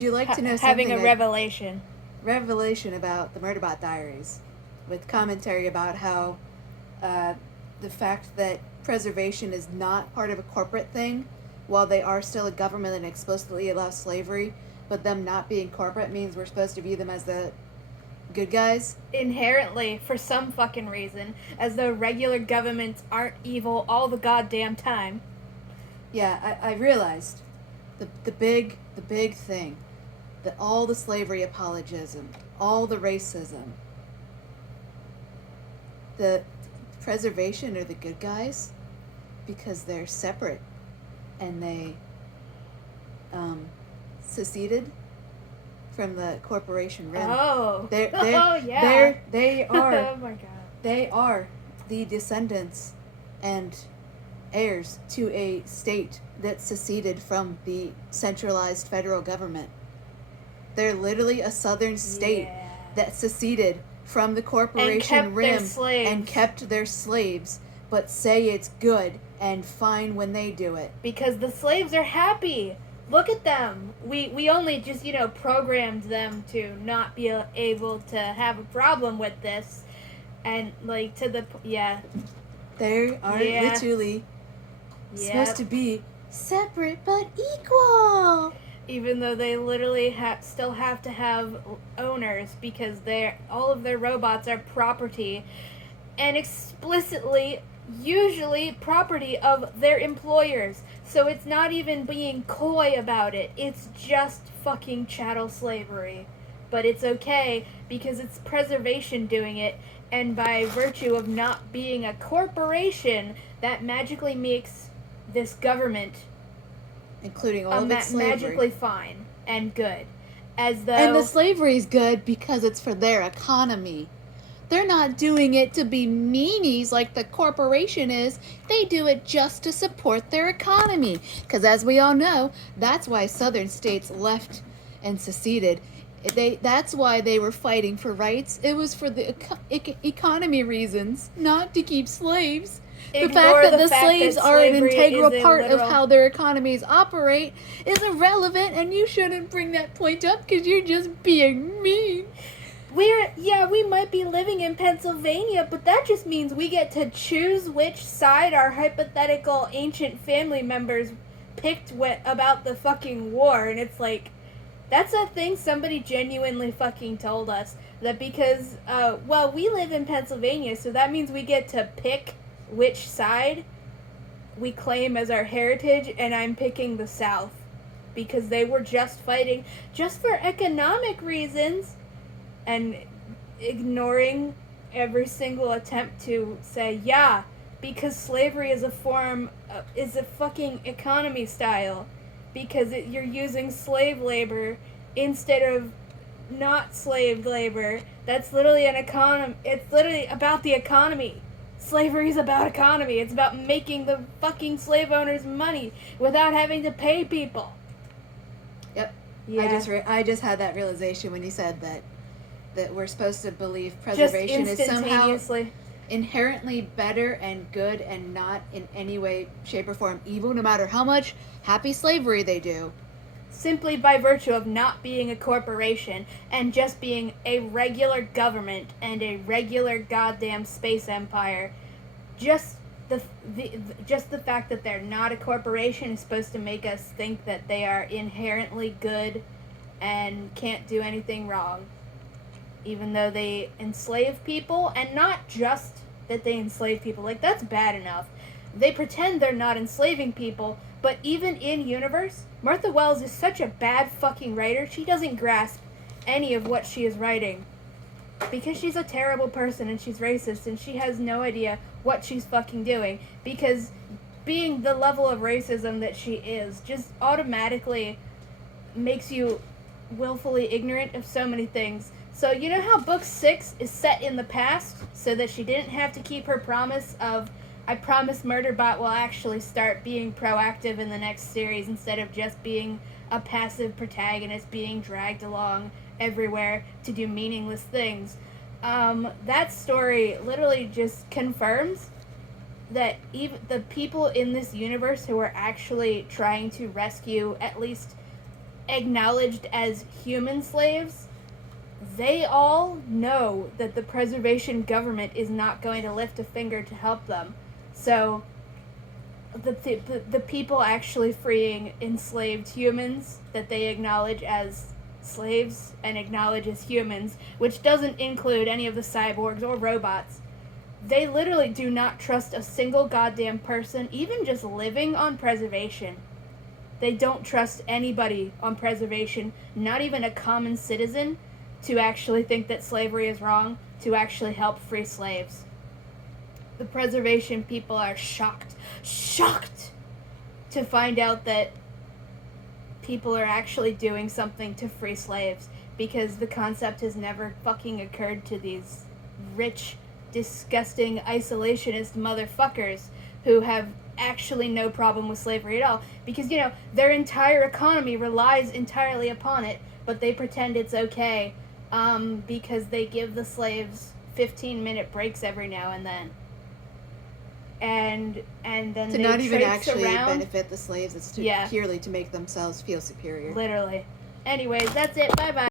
you like to know having something a revelation. revelation about the Murderbot Diaries, with commentary about how the fact that preservation is not part of a corporate thing, while they are still a government and explicitly allow slavery, but them not being corporate means we're supposed to view them as the good guys. Inherently, for some fucking reason, as though regular governments aren't evil all the goddamn time. Yeah, I realized the big thing, that all the slavery apologism, all the racism, the preservation are the good guys because they're separate and they seceded from the corporation Rim. Oh. They're, oh, yeah. they are oh, my God. they are the descendants and heirs to a state that seceded from the centralized federal government. They're literally a southern state that seceded from the corporation Rim and kept their slaves, but say it's good and fine when they do it. Because the slaves are happy. Look at them. We only just, programmed them to not be able to have a problem with this. And, They are literally supposed to be separate but equal. Even though they literally still have to have owners because all of their robots are property and explicitly usually property of their employers. So it's not even being coy about it. It's just fucking chattel slavery. But it's okay because it's preservation doing it, and by virtue of not being a corporation, that magically makes this government, including all of its slavery, magically fine and good. As though... And the slavery is good because it's for their economy. They're not doing it to be meanies like the corporation is. They do it just to support their economy. Because as we all know, that's why southern states left and seceded. That's why they were fighting for rights. It was for the economy reasons, not to keep slaves. The fact that the slaves are an integral part of how their economies operate is irrelevant, and you shouldn't bring that point up because you're just being mean. We might be living in Pennsylvania, but that just means we get to choose which side our hypothetical ancient family members picked about the fucking war, and it's like, that's a thing somebody genuinely fucking told us, that because, we live in Pennsylvania, so that means we get to pick which side we claim as our heritage, and I'm picking the South, because they were just fighting just for economic reasons, and ignoring every single attempt to say, because slavery is a fucking economy style, because you're using slave labor instead of not slave labor. That's literally an economy. It's literally about the economy. Slavery is about economy. It's about making the fucking slave owners money without having to pay people. Yep. Yeah. I just had that realization when you said that we're supposed to believe preservation is somehow inherently better and good and not in any way, shape, or form evil, no matter how much happy slavery they do. Simply by virtue of not being a corporation and just being a regular government and a regular goddamn space empire. Just the fact that they're not a corporation is supposed to make us think that they are inherently good and can't do anything wrong. Even though they enslave people, and not just that they enslave people, like, that's bad enough. They pretend they're not enslaving people, but even in universe, Martha Wells is such a bad fucking writer, she doesn't grasp any of what she is writing. Because she's a terrible person, and she's racist, and she has no idea what she's fucking doing. Because being the level of racism that she is just automatically makes you willfully ignorant of so many things. So you know how book 6 is set in the past so that she didn't have to keep her promise of, I promise Murderbot will actually start being proactive in the next series instead of just being a passive protagonist being dragged along everywhere to do meaningless things. That story literally just confirms that even the people in this universe who are actually trying to rescue at least acknowledged as human slaves, they all know that the preservation government is not going to lift a finger to help them. So the people actually freeing enslaved humans that they acknowledge as slaves and acknowledge as humans, which doesn't include any of the cyborgs or robots, they literally do not trust a single goddamn person, even just living on preservation. They don't trust anybody on preservation, not even a common citizen, to actually think that slavery is wrong, to actually help free slaves. The preservation people are shocked to find out that people are actually doing something to free slaves, because the concept has never fucking occurred to these rich, disgusting, isolationist motherfuckers who have actually no problem with slavery at all, because, you know, their entire economy relies entirely upon it, but they pretend it's okay, because they give the slaves 15-minute breaks every now and then. And then To they not even traipse actually around. benefit the slaves, it's Yeah. purely to make themselves feel superior. Literally. Anyways, that's it. Bye-bye.